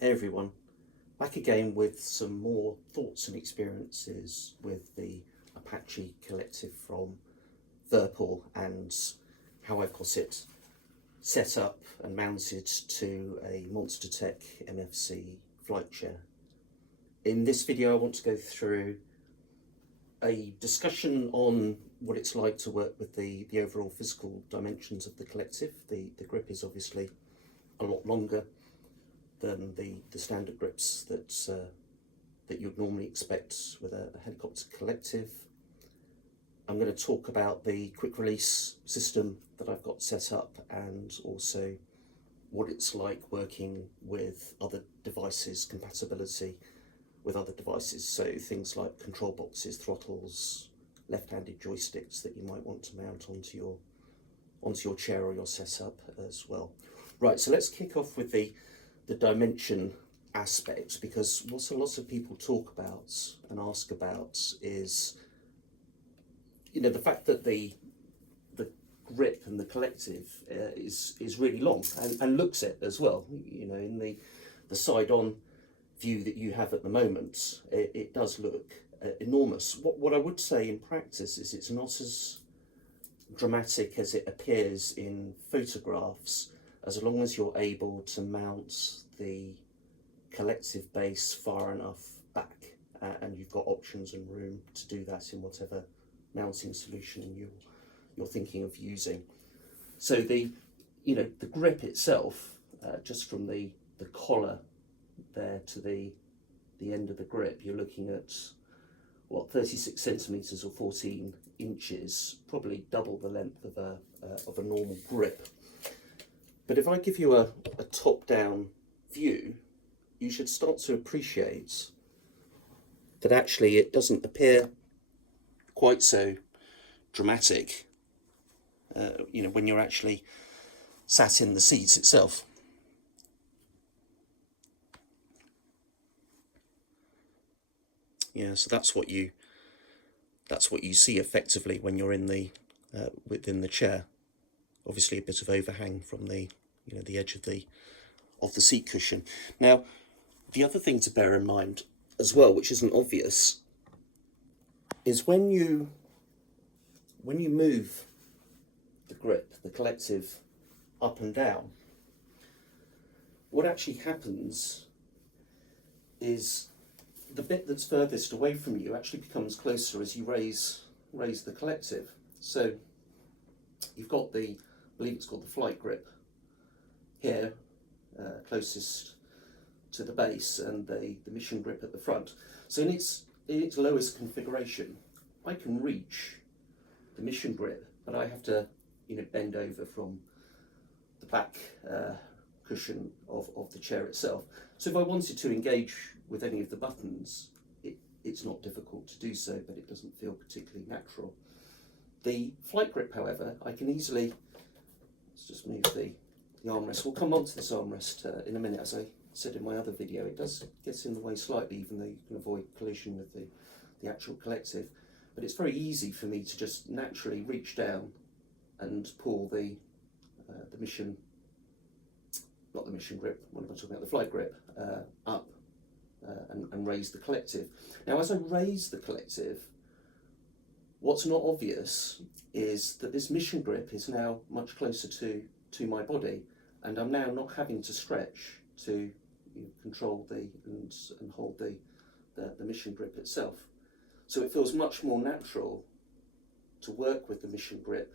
Hey everyone, back again with some more thoughts and experiences with the Apache collective from VIRPIL and how I've got it set up and mounted to a Monstertech MFC flight chair. In this video I want to go through a discussion on what it's like to work with the overall physical dimensions of the collective. The grip is obviously a lot longer than the standard grips that you'd normally expect with a helicopter collective. I'm going to talk about the quick release system that I've got set up and also what it's like working with other devices, compatibility with other devices, so things like control boxes, throttles, left-handed joysticks that you might want to mount onto your chair or your setup as well. Right, so let's kick off with the dimension aspect, because what a lot of people talk about and ask about is, the fact that the grip and the collective is really long and looks it as well. In the side-on view that you have at the moment, it does look enormous. What I would say in practice is it's not as dramatic as it appears in photographs, as long as you're able to mount the collective base far enough back and you've got options and room to do that in whatever mounting solution you're thinking of using. So the grip itself, just from the collar there to the end of the grip, you're looking at 36 centimeters or 14 inches, probably double the length of a normal grip. But if I give you a top-down view, you should start to appreciate that actually it doesn't appear quite so dramatic, when you're actually sat in the seat itself. Yeah, so that's what you see effectively when you're in within the chair. Obviously a bit of overhang from the edge of the seat cushion. Now, the other thing to bear in mind as well, which isn't obvious, is when you move the grip, the collective, up and down, what actually happens is the bit that's furthest away from you actually becomes closer as you raise the collective. So you've got I believe it's called the flight grip here, closest to the base, and the mission grip at the front. So in its lowest configuration, I can reach the mission grip, but I have to bend over from the back cushion of the chair itself. So if I wanted to engage with any of the buttons, it's not difficult to do so, but it doesn't feel particularly natural. The flight grip, however, I can easily, let's just move the armrest. We'll come on to this armrest in a minute. As I said in my other video, it does get in the way slightly, even though you can avoid collision with the actual collective. But it's very easy for me to just naturally reach down and pull the mission, not the mission grip, what am I talking about, the flight grip, up and raise the collective. Now, as I raise the collective, what's not obvious is that this mission grip is now much closer to my body, and I'm now not having to stretch to control and hold the mission grip itself. So it feels much more natural to work with the mission grip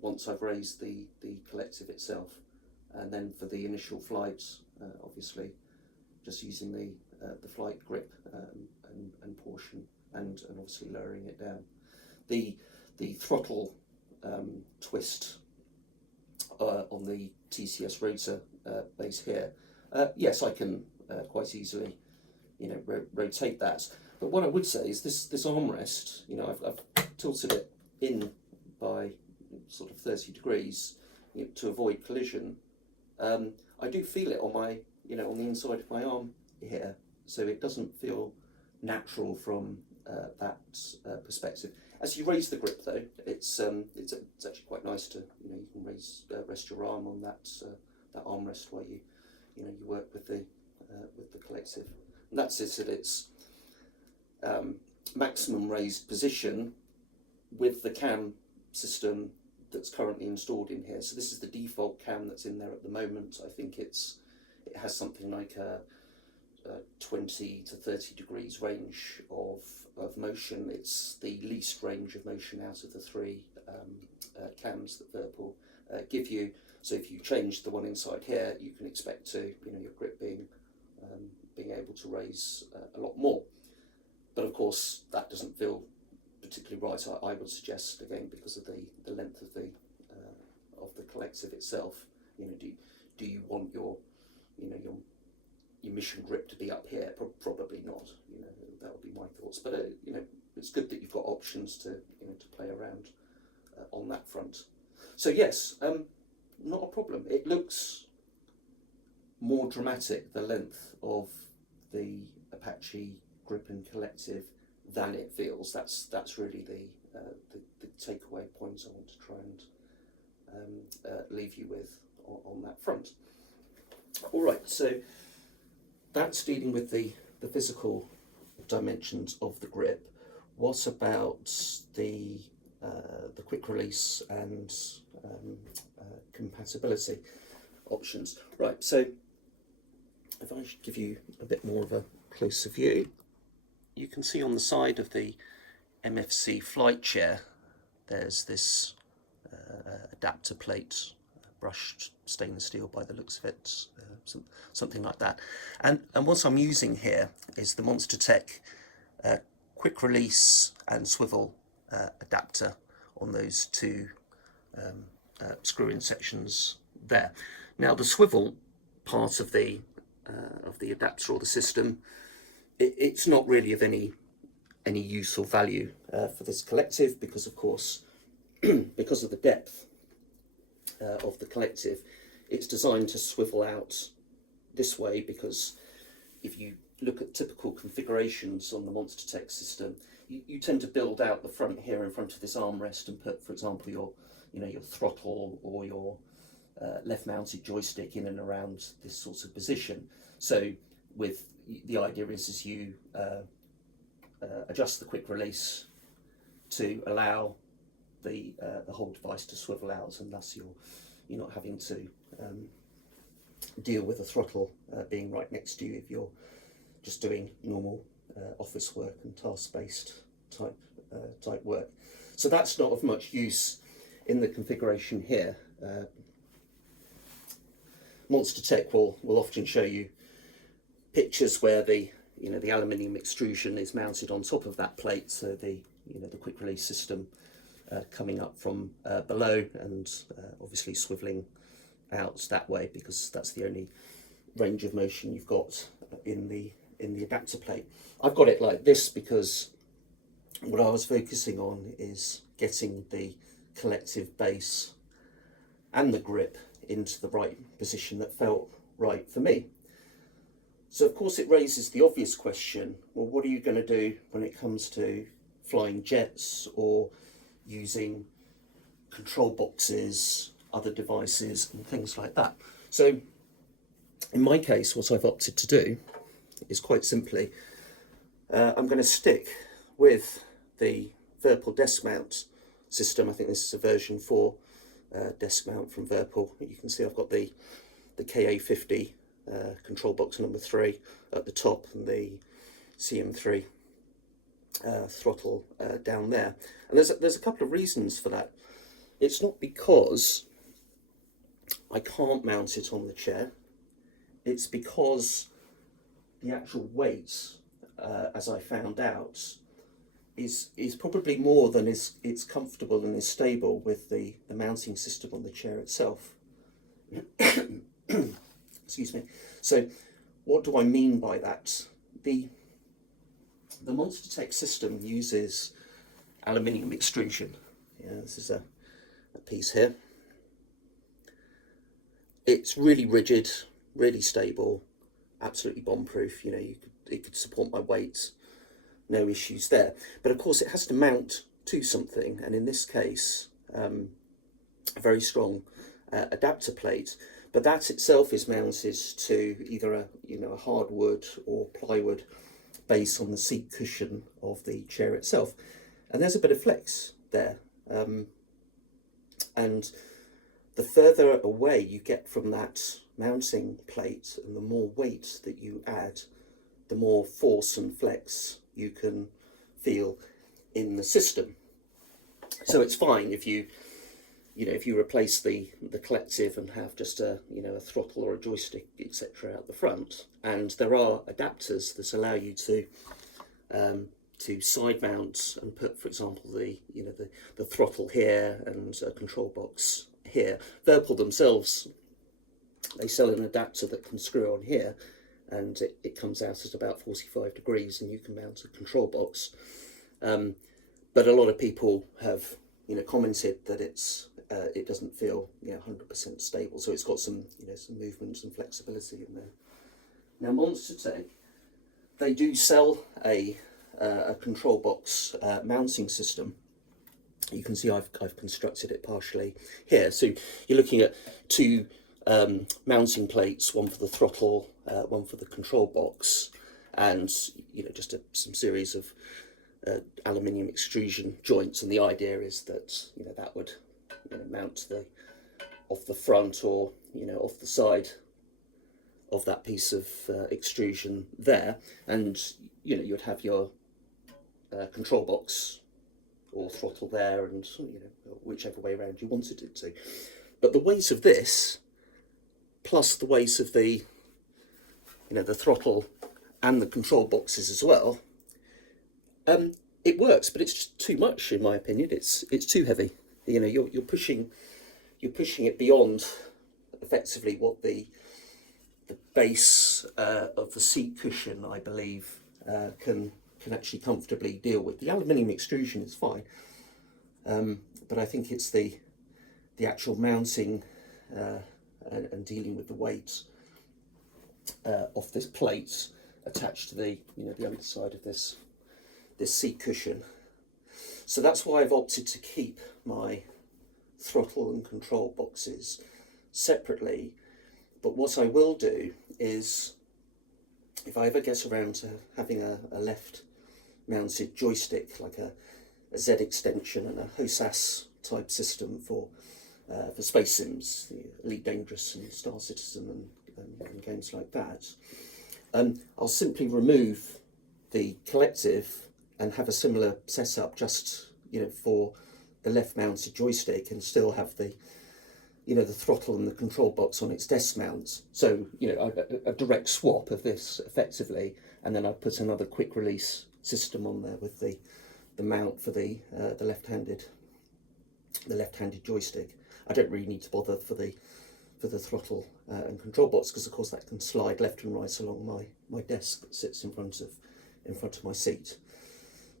once I've raised the collective itself, and then for the initial flight, obviously just using the flight grip and portion, and obviously lowering it down. The throttle twist on the TCS rotor base here, yes, I can quite easily rotate that. But what I would say is this armrest, I've tilted it in by sort of 30 degrees to avoid collision. I do feel it on my on the inside of my arm here, so it doesn't feel natural from that perspective. As you raise the grip, though, it's actually quite nice to you can rest your arm on that armrest while you work with the with the collective. And that sits at its maximum raised position with the cam system that's currently installed in here. So this is the default cam that's in there at the moment. I think it has something like a 20 to 30 degrees range of motion. It's the least range of motion out of the three cams that VIRPIL give you. So if you change the one inside here, you can expect to, your grip being able to raise a lot more. But of course, that doesn't feel particularly right. I would suggest, again, because of the length of the collective itself, do you want your mission grip to be up here? Probably not. That would be my thoughts. But it's good that you've got options to play around on that front. So yes, not a problem. It looks more dramatic, the length of the Apache grip and collective, than it feels. That's really the takeaway points I want to try and leave you with on that front. All right, so that's dealing with the physical dimensions of the grip. What about the quick release and compatibility options? Right, so if I should give you a bit more of a closer view, you can see on the side of the MFC flight chair there's this adapter plate, brushed stainless steel by the looks of it, something like that. And what I'm using here is the Monstertech quick release and swivel adapter on those two screw-in sections there. Now the swivel part of the adapter or the system, it's not really of any use or value for this collective, because of course because of the depth of the collective, it's designed to swivel out this way, because if you look at typical configurations on the Monstertech system, you tend to build out the front here in front of this armrest and put, for example, your throttle or your left mounted joystick in and around this sort of position. So the idea is you adjust the quick release to allow the whole device to swivel out, and thus you're not having to deal with the throttle being right next to you if you're just doing normal office work and task-based type work. So that's not of much use in the configuration here. Monstertech will often show you pictures where the aluminium extrusion is mounted on top of that plate, so the quick release system coming up from below and obviously swiveling out that way, because that's the only range of motion you've got in the adapter plate. I've got it like this because what I was focusing on is getting the collective base and the grip into the right position that felt right for me. So of course it raises the obvious question, well, what are you going to do when it comes to flying jets or using control boxes, other devices and things like that? So in my case, what I've opted to do is quite simply, I'm going to stick with the VIRPIL desk mount system. I think this is a version 4 desk mount from VIRPIL. You can see I've got the KA50 control box number 3 at the top and the CM3 throttle down there. And there's a couple of reasons for that. It's not because I can't mount it on the chair. It's because the actual weight, as I found out, is probably more than it's comfortable and is stable with the mounting system on the chair itself. Excuse me. So what do I mean by that? The Monstertech system uses aluminium extrusion. Yeah, this is a piece here. It's really rigid, really stable, absolutely bomb-proof. It could support my weight, no issues there. But of course it has to mount to something, and in this case, a very strong adapter plate. but that itself is mounted to either a hardwood or plywood base on the seat cushion of the chair itself, and there's a bit of flex there. And the further away you get from that mounting plate and the more weight that you add, the more force and flex you can feel in the system. So it's fine if you replace the collective and have just a throttle or a joystick, etc. out the front, and there are adapters that allow you to side mount and put, for example, the throttle here and a control box here. VIRPIL themselves, they sell an adapter that can screw on here, and it comes out at about 45 degrees, and you can mount a control box. But a lot of people have commented that it doesn't feel 100% stable, so it's got some some movement and flexibility in there. Now Monstertech, they do sell a control box mounting system. You can see I've constructed it partially here. So you're looking at two mounting plates, one for the throttle, one for the control box, and just some series of aluminium extrusion joints. And the idea is that that would mount off the front or off the side of that piece of extrusion there, and you'd have your control box or throttle there, and whichever way around you wanted it to. But the weight of this, plus the weight of the the throttle and the control boxes as well, it works, but it's just too much in my opinion. It's too heavy. You're pushing it beyond effectively what the base of the seat cushion, I believe, can actually comfortably deal with. The aluminium extrusion is fine, but I think it's the actual mounting and dealing with the weight of this plate attached to the the underside of this seat cushion. So that's why I've opted to keep my throttle and control boxes separately. But what I will do is, if I ever get around to having a left mounted joystick, like a Z extension and a HOSAS type system for Space Sims, Elite Dangerous and Star Citizen and games like that, I'll simply remove the collective and have a similar setup just for the left mounted joystick, and still have the the throttle and the control box on its desk mount. So a direct swap of this effectively, and then I put another quick release system on there with the mount for the left-handed joystick. I don't really need to bother for the throttle and control box, because of course that can slide left and right along my desk that sits in front of my seat.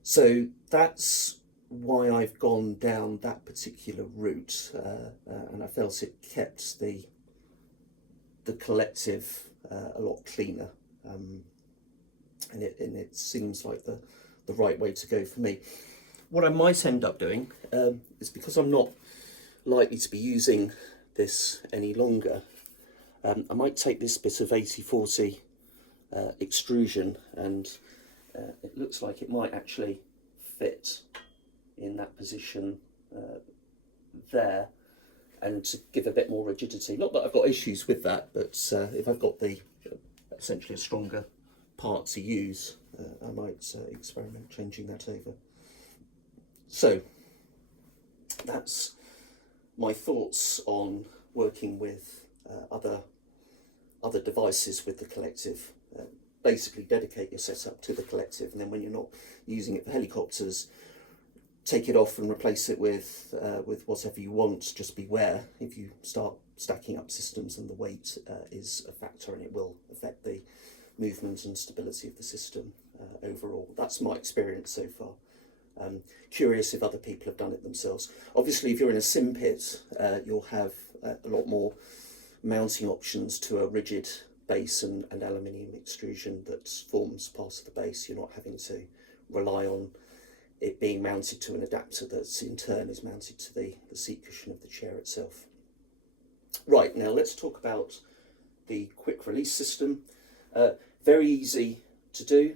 So that's why I've gone down that particular route, and I felt it kept the collective a lot cleaner, and it seems like the right way to go for me. What I might end up doing is, because I'm not likely to be using this any longer, I might take this bit of 80/40 extrusion, and it looks like it might actually fit in that position there, and to give a bit more rigidity. Not that I've got issues with that, but if I've got essentially a stronger part to use, I might experiment changing that over. So that's my thoughts on working with other devices with the collective. Basically dedicate your setup to the collective, and then when you're not using it for helicopters, take it off and replace it with whatever you want. Just beware if you start stacking up systems and the weight is a factor, and it will affect the movement and stability of the system overall. That's my experience so far. Curious if other people have done it themselves. Obviously, if you're in a sim pit, you'll have a lot more mounting options to a rigid base and aluminium extrusion that forms part of the base. You're not having to rely on it being mounted to an adapter that in turn is mounted to the seat cushion of the chair itself. Right, now let's talk about the quick release system. Very easy to do.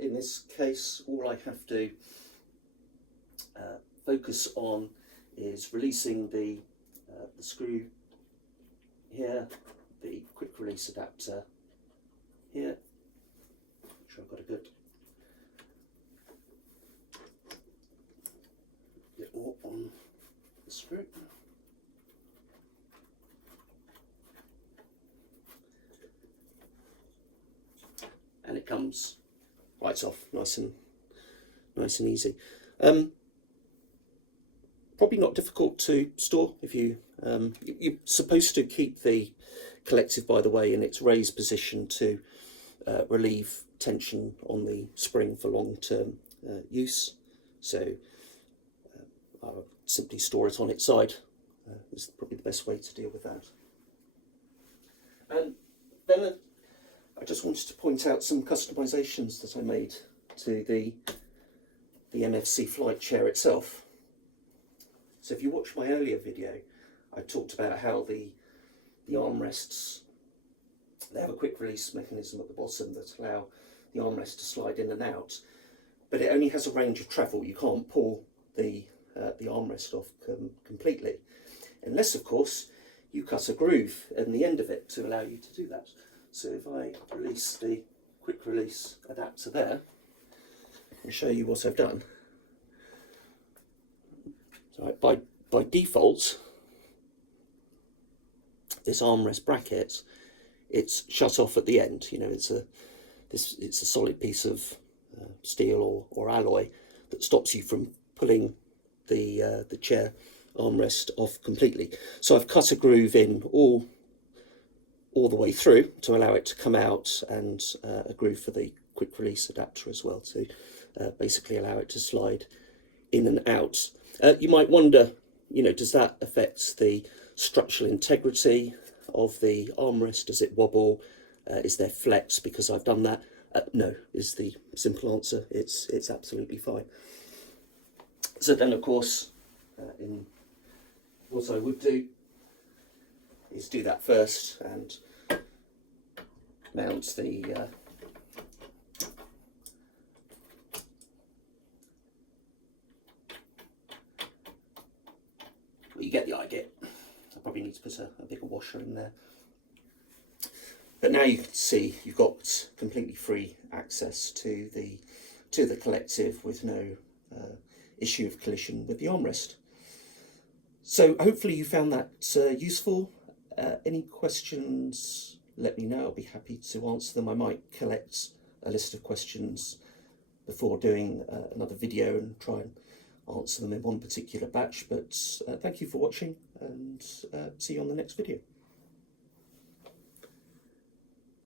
In this case, all I have to focus on is releasing the screw here, the quick release adapter here. Make sure I've got a good bit more on the screw. And it comes right off, nice and easy. Probably not difficult to store. If you're supposed to keep the collective, by the way, in its raised position to relieve tension on the spring for long-term use. So I'll simply store it on its side. Is probably the best way to deal with that. And then I just wanted to point out some customizations that I made to the MFC flight chair itself. So if you watch my earlier video, I talked about how the armrests, they have a quick release mechanism at the bottom that allow the armrest to slide in and out, but it only has a range of travel. You can't pull the armrest off completely, unless of course you cut a groove in the end of it to allow you to do that. So if I release the quick release adapter there and show you what I've done. So by default, this armrest bracket, it's shut off at the end. You know, it's a solid piece of steel or alloy that stops you from pulling the chair armrest off completely. So I've cut a groove in all the way through to allow it to come out, and a groove for the quick release adapter as well to basically allow it to slide in and out. You might wonder, you know, does that affect the structural integrity of the armrest? Does it wobble? Is there flex because I've done that? No, is the simple answer. It's absolutely fine. So then, of course, what I would do is do that first and mount the well, you get the idea. I probably need to put a bigger washer in there. But now you can see you've got completely free access to the collective with no issue of collision with the armrest. So hopefully you found that useful. Any questions, let me know. I'll be happy to answer them. I might collect a list of questions before doing another video and try and answer them in one particular batch. But thank you for watching, and see you on the next video.